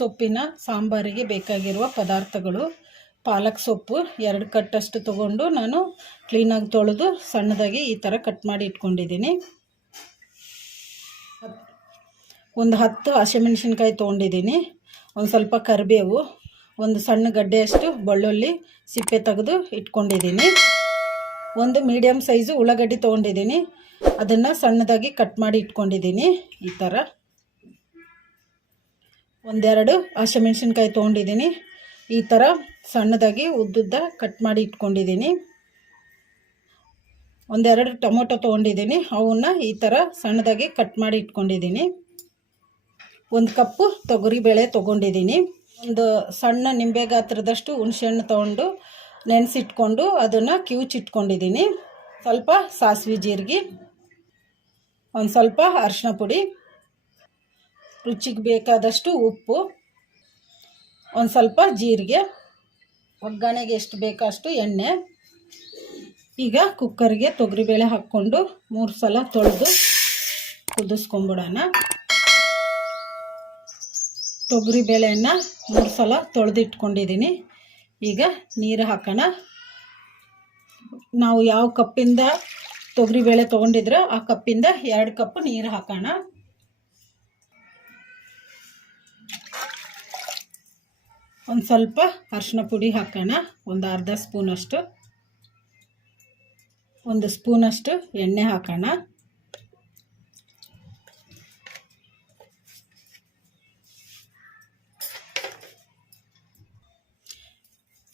ಸೊಪ್ಪಿನ ಸಾಂಬಾರಿಗೆ ಬೇಕಾಗಿರುವ ಪದಾರ್ಥಗಳು. ಪಾಲಕ್ ಸೊಪ್ಪು ಎರಡು ಕಟ್ಟಷ್ಟು ತೊಗೊಂಡು ನಾನು ಕ್ಲೀನಾಗಿ ತೊಳೆದು ಸಣ್ಣದಾಗಿ ಈ ಥರ ಕಟ್ ಮಾಡಿ ಇಟ್ಕೊಂಡಿದ್ದೀನಿ. ಒಂದು ಹತ್ತು ಹಸಿಮೆಣ್ಸಿನ್ಕಾಯಿ ತೊಗೊಂಡಿದ್ದೀನಿ. ಒಂದು ಸ್ವಲ್ಪ ಕರಿಬೇವು, ಒಂದು ಸಣ್ಣ ಗಡ್ಡೆಯಷ್ಟು ಬೆಳ್ಳುಳ್ಳಿ ಸಿಪ್ಪೆ ತೆಗೆದು ಇಟ್ಕೊಂಡಿದ್ದೀನಿ. ಒಂದು ಮೀಡಿಯಮ್ ಸೈಜು ಉಳ್ಳಾಗಡ್ಡಿ ತೊಗೊಂಡಿದ್ದೀನಿ. ಅದನ್ನು ಸಣ್ಣದಾಗಿ ಕಟ್ ಮಾಡಿ ಇಟ್ಕೊಂಡಿದ್ದೀನಿ ಈ ಥರ. ಒಂದೆರಡು ಹಸಿಮೆಣ್ಸಿನ್ಕಾಯಿ ತೊಗೊಂಡಿದ್ದೀನಿ. ಈ ಥರ ಸಣ್ಣದಾಗಿ ಉದ್ದುದ್ದ ಕಟ್ ಮಾಡಿ ಇಟ್ಕೊಂಡಿದ್ದೀನಿ. ಒಂದೆರಡು ಟೊಮೊಟೊ ತೊಗೊಂಡಿದ್ದೀನಿ. ಅವನ್ನ ಈ ಥರ ಸಣ್ಣದಾಗಿ ಕಟ್ ಮಾಡಿ ಇಟ್ಕೊಂಡಿದ್ದೀನಿ. ಒಂದು ಕಪ್ಪು ತೊಗರಿಬೇಳೆ ತೊಗೊಂಡಿದ್ದೀನಿ. ಒಂದು ಸಣ್ಣ ನಿಂಬೆ ಗಾತ್ರದಷ್ಟು ಹುಣಸೆಹಣ್ಣು ತೊಗೊಂಡು ನೆನೆಸಿಟ್ಕೊಂಡು ಅದನ್ನು ಕಿವುಚಿಟ್ಕೊಂಡಿದ್ದೀನಿ ಸ್ವಲ್ಪ ಸಾಸಿವೆ ಜೀರಿಗೆ, ಒಂದು ಸ್ವಲ್ಪ ಅರಿಶಿನ ಪುಡಿ. ರುಚಿಗೆ ಬೇಕಾದಷ್ಟು ಉಪ್ಪು, ಒಂದು ಸ್ವಲ್ಪ ಜೀರಿಗೆ, ಒಗ್ಗರಣೆಗೆ ಎಷ್ಟು ಬೇಕೋ ಅಷ್ಟು ಎಣ್ಣೆ. ಈಗ ಕುಕ್ಕರ್ಗೆ ತೊಗರಿಬೇಳೆ ಹಾಕ್ಕೊಂಡು ಮೂರು ಸಲ ತೊಳೆದು ಕುದಿಸ್ಕೊಂಬಿಡೋಣ. ತೊಗರಿಬೇಳೆಯನ್ನು ಮೂರು ಸಲ ತೊಳೆದಿಟ್ಕೊಂಡಿದ್ದೀನಿ. ಈಗ ನೀರು ಹಾಕೋಣ. ನಾವು ಯಾವ ಕಪ್ಪಿಂದ ತೊಗರಿಬೇಳೆ ತೊಗೊಂಡಿದ್ರೆ ಆ ಕಪ್ಪಿಂದ ಎರಡು ಕಪ್ ನೀರು ಹಾಕೋಣ. ಒಂದು ಸ್ವಲ್ಪ ಅರಿಶಿನ ಪುಡಿ ಹಾಕೋಣ. ಒಂದು ಅರ್ಧ ಸ್ಪೂನಷ್ಟು. ಒಂದು ಸ್ಪೂನಷ್ಟು ಎಣ್ಣೆ ಹಾಕೋಣ.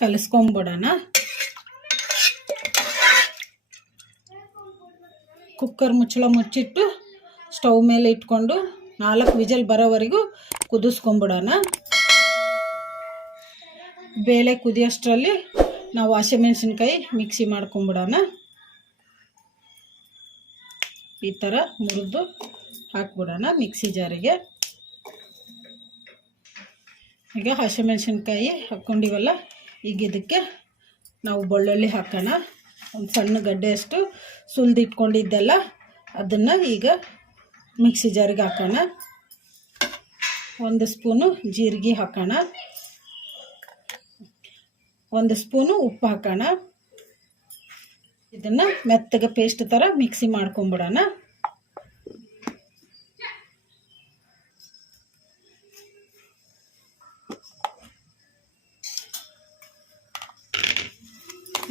ಕಲಿಸ್ಕೊಂಬಿಡೋಣ. ಕುಕ್ಕರ್ ಮುಚ್ಚಳ ಮುಚ್ಚಿಟ್ಟು ಸ್ಟವ್ ಮೇಲೆ ಇಟ್ಕೊಂಡು ನಾಲ್ಕು ವಿಜಲ್ ಬರೋವರೆಗೂ ಕುದಿಸ್ಕೊಂಬಿಡೋಣ. ಬೇಳೆ ಕುದಿಯೋಷ್ಟರಲ್ಲಿ ನಾವು ಹಸಿಮೆಣಸಿನ್ಕಾಯಿ ಮಿಕ್ಸಿ ಮಾಡ್ಕೊಂಬಿಡೋಣ. ಈ ಥರ ಮುರಿದು ಹಾಕ್ಬಿಡೋಣ ಮಿಕ್ಸಿ ಜಾರಿಗೆ. ಈಗ ಹಸಿಮೆಣಸಿನ್ಕಾಯಿ ಹಾಕ್ಕೊಂಡಿವಲ್ಲ, ಈಗ ಇದಕ್ಕೆ ನಾವು ಬೆಳ್ಳುಳ್ಳಿ ಹಾಕೋಣ. ಒಂದು ಸಣ್ಣ ಗಡ್ಡೆಯಷ್ಟು ಸುಲಿದು ಇಟ್ಕೊಂಡಿದ್ದೆಲ್ಲ, ಅದನ್ನು ಈಗ ಮಿಕ್ಸಿ ಜಾರಿಗೆ ಹಾಕೋಣ. ಒಂದು ಸ್ಪೂನು ಜೀರಿಗೆ ಹಾಕೋಣ. ಒಂದು ಸ್ಪೂನು ಉಪ್ಪು ಹಾಕೋಣ. ಇದನ್ನು ಮೆತ್ತಗೆ ಪೇಸ್ಟ್ ಥರ ಮಿಕ್ಸಿ ಮಾಡ್ಕೊಂಬಿಡೋಣ.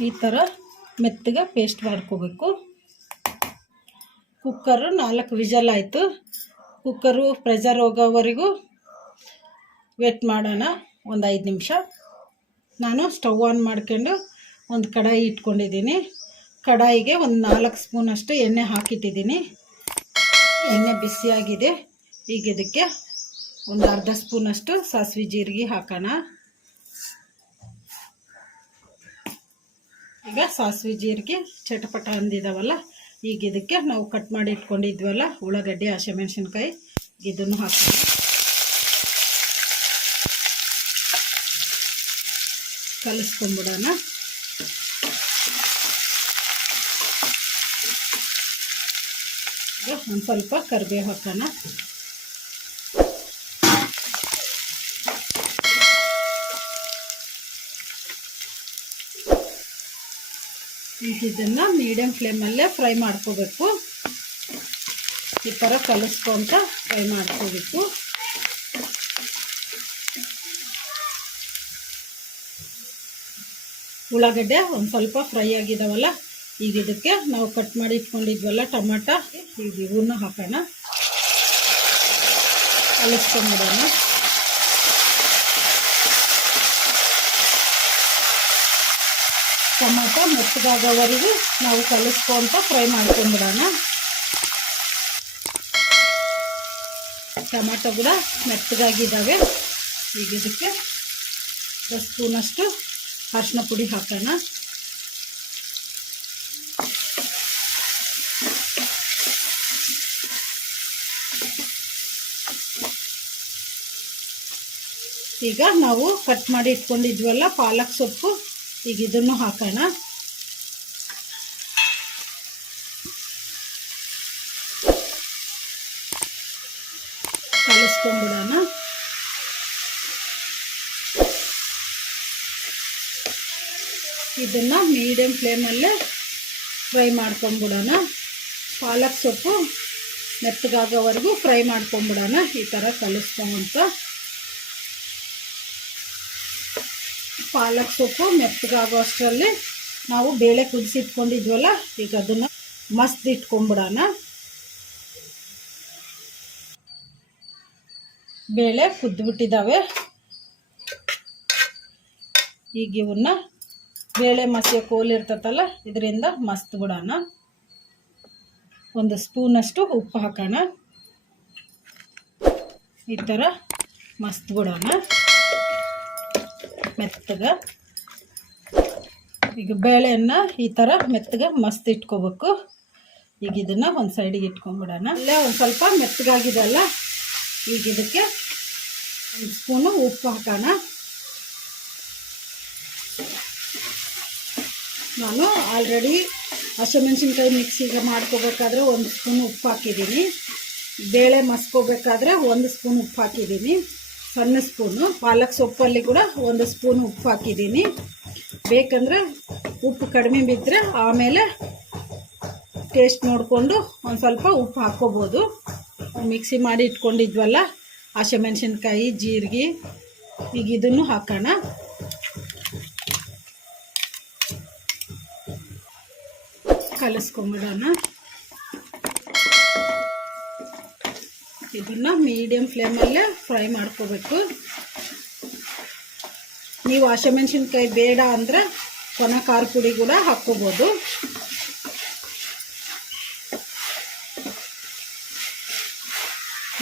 ಈ ಥರ ಮೆತ್ತಗೆ ಪೇಸ್ಟ್ ಮಾಡ್ಕೋಬೇಕು. ಕುಕ್ಕರು ನಾಲ್ಕು ವಿಜಲ್ ಆಯಿತು. ಕುಕ್ಕರು ಪ್ರೆಷರ್ ಹೋಗೋವರೆಗೂ ವೆಟ್ ಮಾಡೋಣ. ಒಂದು ಐದು ನಿಮಿಷ. ನಾನು ಸ್ಟವ್ ಆನ್ ಮಾಡ್ಕೊಂಡು ಒಂದು ಕಡಾಯಿ ಇಟ್ಕೊಂಡಿದ್ದೀನಿ. ಕಡಾಯಿಗೆ ಒಂದು ನಾಲ್ಕು ಸ್ಪೂನಷ್ಟು ಎಣ್ಣೆ ಹಾಕಿಟ್ಟಿದ್ದೀನಿ. ಎಣ್ಣೆ ಬಿಸಿಯಾಗಿದೆ. ಈಗ ಇದಕ್ಕೆ ಒಂದು ಅರ್ಧ ಸ್ಪೂನಷ್ಟು ಸಾಸಿವೆ ಜೀರಿಗೆ ಹಾಕೋಣ. ಈಗ ಸಾಸಿವೆ ಜೀರಿಗೆ ಚಟಪಟ ಅಂದಿದಾವಲ್ಲ, ಈಗ ಇದಕ್ಕೆ ನಾವು ಕಟ್ ಮಾಡಿ ಇಟ್ಕೊಂಡಿದ್ವಲ್ಲ, ಉಳ್ಳಾಗಡ್ಡೆ, ಹಸಿಮೆಣ್ಸಿನ್ಕಾಯಿ, ಇದನ್ನು ಹಾಕೋಣ. ಕಲಿಸ್ಕೊಂಬಿಡೋಣ. ಒಂದು ಸ್ವಲ್ಪ ಕರಿಬೇವು ಹಾಕೋಣ ಇದನ್ನು ಮೀಡಿಯಮ್ ಫ್ಲೇಮಲ್ಲೇ ಫ್ರೈ ಮಾಡ್ಕೋಬೇಕು. ಈ ಥರ ಕಲಿಸ್ಕೊಂತ ಫ್ರೈ ಮಾಡ್ಕೋಬೇಕು. ಉಳ್ಳಾಗಡ್ಡೆ ಒಂದು ಸ್ವಲ್ಪ ಫ್ರೈ ಆಗಿದ್ದಾವಲ್ಲ ಈಗ ಇದಕ್ಕೆ ನಾವು ಕಟ್ ಮಾಡಿ ಇಟ್ಕೊಂಡಿದ್ವಲ್ಲ ಟೊಮಾಟ ಈಗ ಇವನ್ನ ಹಾಕೋಣ. ಕಲಿಸ್ಕೊಂಬಿಡೋಣ ಟೊಮಾಟೊ ಮೆತ್ತಗಾಗೋವರೆಗೂ ನಾವು ಕಲಿಸ್ಕೊಂತ ಫ್ರೈ ಮಾಡ್ಕೊಂಬಿಡೋಣ ಟೊಮಾಟೊ ಕೂಡ ಮೆತ್ತಗಾಗಿದ್ದಾವೆ ಈಗ ಇದಕ್ಕೆ ಸ್ಪೂನಷ್ಟು ಅರಿಶಿನ ಪುಡಿ ಹಾಕೋಣ. ಈಗ ನಾವು ಕಟ್ ಮಾಡಿ ಇಟ್ಕೊಂಡಿದ್ವಲ್ಲ ಪಾಲಕ್ ಸೊಪ್ಪು ಈಗ ಇದನ್ನು ಹಾಕೋಣ. ಕಲಿಸ್ಕೊಂಡ್ಬಿಡೋಣ. ಇದನ್ನು ಮೀಡಿಯಮ್ ಫ್ಲೇಮಲ್ಲೇ ಫ್ರೈ ಮಾಡ್ಕೊಂಬಿಡೋಣ. ಪಾಲಕ್ ಸೊಪ್ಪು ಮೆತ್ತಗಾಗೋವರೆಗೂ ಫ್ರೈ ಮಾಡ್ಕೊಂಬಿಡೋಣ. ಈ ಥರ ಕಲಿಸ್ಕೊಂತ. ಪಾಲಕ್ ಸೊಪ್ಪು ಮೆತ್ತಗಾಗೋ ಅಷ್ಟರಲ್ಲಿ ನಾವು ಬೇಳೆ ಕುದಿಸಿಟ್ಕೊಂಡಿದ್ವಲ್ಲ ಈಗ ಅದನ್ನು ಮಸ್ತ್ ಇಟ್ಕೊಂಬಿಡೋಣ. ಬೇಳೆ ಕುದ್ದುಬಿಟ್ಟಿದ್ದಾವೆ ಈಗ ಇವನ್ನ ಬೇಳೆ ಮಸಿಯ ಕೋಲ್ ಇರ್ತತಲ್ಲ ಇದರಿಂದ ಮಸ್ತ್ ಬಿಡೋಣ ಒಂದು ಸ್ಪೂನಷ್ಟು ಉಪ್ಪು ಹಾಕೋಣ. ಈ ಥರ ಮಸ್ತ್ ಬಿಡೋಣ ಮೆತ್ತಗೆ. ಈಗ ಬೇಳೆಯನ್ನು ಈ ಥರ ಮೆತ್ತಗೆ ಮಸ್ತ್ ಇಟ್ಕೋಬೇಕು. ಈಗ ಇದನ್ನು ಒಂದು ಸೈಡಿಗೆ ಇಟ್ಕೊಂಡ್ಬಿಡೋಣ. ಇಲ್ಲ, ಒಂದು ಸ್ವಲ್ಪ ಮೆತ್ತಗಾಗಿದೆ ಅಲ್ಲ. ಈಗ ಇದಕ್ಕೆ ಒಂದು ಸ್ಪೂನು ಉಪ್ಪು ಹಾಕೋಣ. ನಾನು ಆಲ್ರೆಡಿ ಹಸಿಮೆಣ್ಸಿನ್ಕಾಯಿ ಮಿಕ್ಸಿಗೆ ಮಾಡ್ಕೋಬೇಕಾದ್ರೆ ಒಂದು ಸ್ಪೂನ್ ಉಪ್ಪು ಹಾಕಿದ್ದೀನಿ. ಬೇಳೆ ಮಸ್ಕೋಬೇಕಾದ್ರೆ ಒಂದು ಸ್ಪೂನ್ ಉಪ್ಪು ಹಾಕಿದ್ದೀನಿ. ಸಣ್ಣ ಸ್ಪೂನು, ಪಾಲಕ್ ಸೊಪ್ಪಲ್ಲಿ ಕೂಡ ಒಂದು ಸ್ಪೂನ್ ಉಪ್ಪು ಹಾಕಿದ್ದೀನಿ. ಬೇಕಂದರೆ ಉಪ್ಪು ಕಡಿಮೆ ಬಿದ್ದರೆ ಆಮೇಲೆ ಟೇಸ್ಟ್ ನೋಡಿಕೊಂಡು ಒಂದು ಸ್ವಲ್ಪ ಉಪ್ಪು ಹಾಕ್ಕೋಬೋದು. ಮಿಕ್ಸಿ ಮಾಡಿ ಇಟ್ಕೊಂಡಿದ್ವಲ್ಲ ಹಸಿಮೆಣ್ಸಿನ್ಕಾಯಿ ಜೀರಿಗೆ, ಈಗ ಇದನ್ನು ಹಾಕೋಣ. ಕಲಿಸ್ಕೊಂಬಿಡೋಣ. ಇದನ್ನು ಮೀಡಿಯಮ್ ಫ್ಲೇಮಲ್ಲೇ ಫ್ರೈ ಮಾಡ್ಕೋಬೇಕು. ನೀವು ಹಸಿಮೆಣ್ಸಿನ್ಕಾಯಿ ಬೇಡ ಅಂದರೆ ಒಣ ಖಾರ ಪುಡಿ ಕೂಡ ಹಾಕ್ಕೋಬೋದು.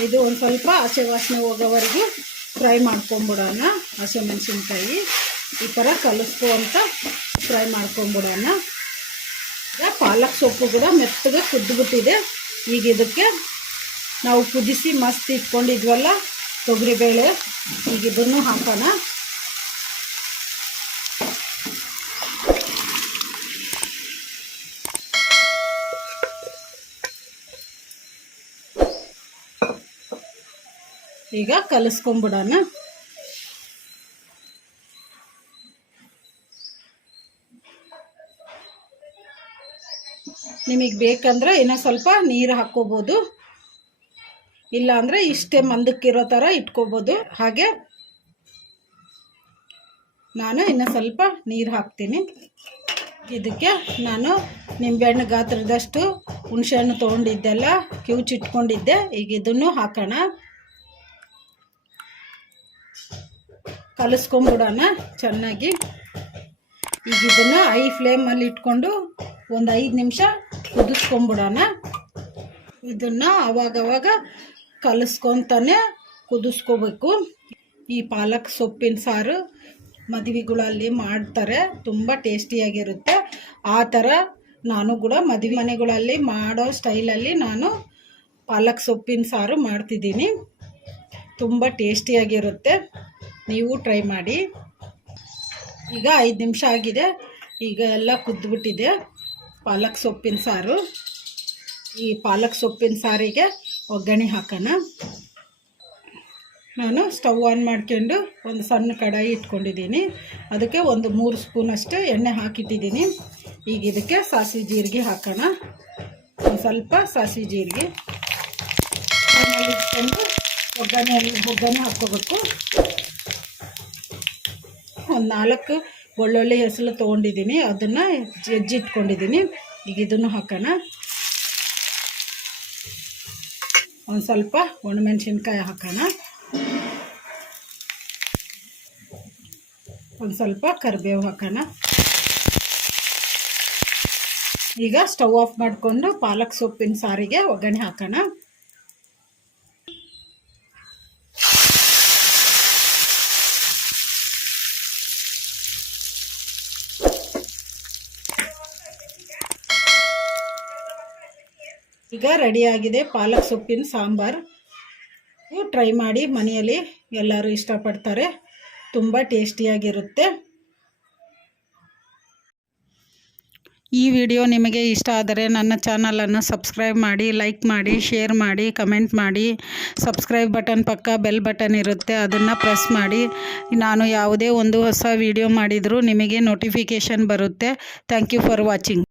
ಇದು ಒಂದು ಸ್ವಲ್ಪ ಹಸೆ ವಾಸನೆ ಹೋಗೋವರೆಗೂ ಫ್ರೈ ಮಾಡ್ಕೊಂಬಿಡೋಣ ಹಸಿಮೆಣ್ಸಿನ್ಕಾಯಿ. ಈ ಥರ ಕಲಿಸ್ಕೊ ಅಂತ ಫ್ರೈ ಮಾಡ್ಕೊಂಬಿಡೋಣ. ಪಾಲಕ್ ಸೊಪ್ಪು ಕೂಡ ಮೆತ್ತಗೆ ಕುದ್ದುಬಿಟ್ಟಿದೆ. ಈಗ ಇದಕ್ಕೆ ನಾವು ಕುದಿಸಿ ಮಸ್ತ್ ಇಟ್ಕೊಂಡಿದ್ವಲ್ಲ, ತೊಗರಿಬೇಳೆ. ಈಗ ಇದನ್ನು ಹಾಕೋಣ. ಈಗ ಕಲಿಸ್ಕೊಂಬಿಡೋಣ. ನಿಮಗೆ ಬೇಕಂದ್ರೆ ಇನ್ನೂ ಸ್ವಲ್ಪ ನೀರು ಹಾಕ್ಕೋಬೋದು. ಇಲ್ಲ ಅಂದರೆ ಇಷ್ಟೇ ಮಂದಕ್ಕಿರೋ ಥರ ಇಟ್ಕೋಬೋದು. ಹಾಗೆ ನಾನು ಇನ್ನೂ ಸ್ವಲ್ಪ ನೀರು ಹಾಕ್ತೀನಿ. ಇದಕ್ಕೆ ನಾನು ನಿಂಬೆಹಣ್ಣು ಗಾತ್ರದಷ್ಟು ಹುಣಸೆಹಣ್ಣು ತೊಗೊಂಡಿದ್ದೆಲ್ಲ ಕಿವುಚಿಟ್ಕೊಂಡಿದ್ದೆ ಈಗ ಇದನ್ನು ಹಾಕೋಣ. ಕಲಿಸ್ಕೊಂಬಿಡೋಣ ಚೆನ್ನಾಗಿ. ಈಗ ಇದನ್ನು ಐ ಫ್ಲೇಮಲ್ಲಿ ಇಟ್ಕೊಂಡು ಒಂದು ಐದು ನಿಮಿಷ ಕುದಿಸ್ಕೊಂಬಿಡೋಣ. ಇದನ್ನು ಅವಾಗವಾಗ ಕಲಿಸ್ಕೊತಾನೆ ಕುದಿಸ್ಕೋಬೇಕು. ಈ ಪಾಲಕ್ ಸೊಪ್ಪಿನ ಸಾರು ಮದುವೆಗಳಲ್ಲಿ ಮಾಡ್ತಾರೆ, ತುಂಬ ಟೇಸ್ಟಿಯಾಗಿರುತ್ತೆ ಆ ಥರ ನಾನು ಕೂಡ ಮದುವೆ ಮನೆಗಳಲ್ಲಿ ಮಾಡೋ ಸ್ಟೈಲಲ್ಲಿ ನಾನು ಪಾಲಕ್ ಸೊಪ್ಪಿನ ಸಾರು ಮಾಡ್ತಿದ್ದೀನಿ. ತುಂಬ ಟೇಸ್ಟಿಯಾಗಿರುತ್ತೆ ನೀವು ಟ್ರೈ ಮಾಡಿ. ಈಗ ಐದು ನಿಮಿಷ ಆಗಿದೆ. ಈಗ ಎಲ್ಲ ಕುದ್ದುಬಿಟ್ಟಿದೆ ಪಾಲಕ್ ಸೊಪ್ಪಿನ ಸಾರು. ಈ ಪಾಲಕ್ ಸೊಪ್ಪಿನ ಸಾರಿಗೆ ಒಗ್ಗರಣೆ ಹಾಕೋಣ. ನಾನು ಸ್ಟವ್ ಆನ್ ಮಾಡ್ಕೊಂಡು ಒಂದು ಸಣ್ಣ ಕಡಾಯಿ ಇಟ್ಕೊಂಡಿದ್ದೀನಿ. ಅದಕ್ಕೆ ಒಂದು ಮೂರು ಸ್ಪೂನಷ್ಟು ಎಣ್ಣೆ ಹಾಕಿಟ್ಟಿದ್ದೀನಿ. ಈಗ ಇದಕ್ಕೆ ಸಾಸಿವೆ ಜೀರಿಗೆ ಹಾಕೋಣ. ಒಂದು ಸ್ವಲ್ಪ ಸಾಸಿವೆ ಜೀರಿಗೆ. ಇಟ್ಕೊಂಡು ಒಗ್ಗರಣೆ ಒಗ್ಗರಣೆ ಹಾಕ್ಕೋಬೇಕು. ಒಂದು ನಾಲ್ಕು ಬೆಳ್ಳುಳ್ಳಿ ಹೆಸರು ತೊಗೊಂಡಿದ್ದೀನಿ, ಅದನ್ನು ಹೆಜ್ಜಿಟ್ಕೊಂಡಿದ್ದೀನಿ ಈಗ ಇದನ್ನು ಹಾಕೋಣ. ಒಂದು ಸ್ವಲ್ಪ ಒಣಮೆಣ್ಸಿನ್ಕಾಯಿ ಹಾಕೋಣ. ಒಂದು ಸ್ವಲ್ಪ ಕರಿಬೇವು ಹಾಕೋಣ. ಈಗ ಸ್ಟವ್ ಆಫ್ ಮಾಡಿಕೊಂಡು ಪಾಲಕ್ ಸೊಪ್ಪಿನ ಸಾರಿಗೆ ಒಗ್ಗರಣೆ ಹಾಕೋಣ. ಈಗ ರೆಡಿಯಾಗಿದೆ ಪಾಲಕ್ ಸೊಪ್ಪಿನ ಸಾಂಬಾರು. ಟ್ರೈ ಮಾಡಿ ಮನೆಯಲ್ಲಿ ಎಲ್ಲರೂ ಇಷ್ಟಪಡ್ತಾರೆ. ತುಂಬ ಟೇಸ್ಟಿಯಾಗಿರುತ್ತೆ. ಈ ವಿಡಿಯೋ ನಿಮಗೆ ಇಷ್ಟ ಆದರೆ ನನ್ನ ಚಾನಲನ್ನು ಸಬ್ಸ್ಕ್ರೈಬ್ ಮಾಡಿ, ಲೈಕ್ ಮಾಡಿ, ಶೇರ್ ಮಾಡಿ, ಕಮೆಂಟ್ ಮಾಡಿ. ಸಬ್ಸ್ಕ್ರೈಬ್ ಬಟನ್ ಪಕ್ಕ ಬೆಲ್ ಬಟನ್ ಇರುತ್ತೆ, ಅದನ್ನು ಪ್ರೆಸ್ ಮಾಡಿ. ನಾನು ಯಾವುದೇ ಒಂದು ಹೊಸ ವಿಡಿಯೋ ಮಾಡಿದರೂ ನಿಮಗೆ ನೋಟಿಫಿಕೇಷನ್ ಬರುತ್ತೆ. Thank you for watching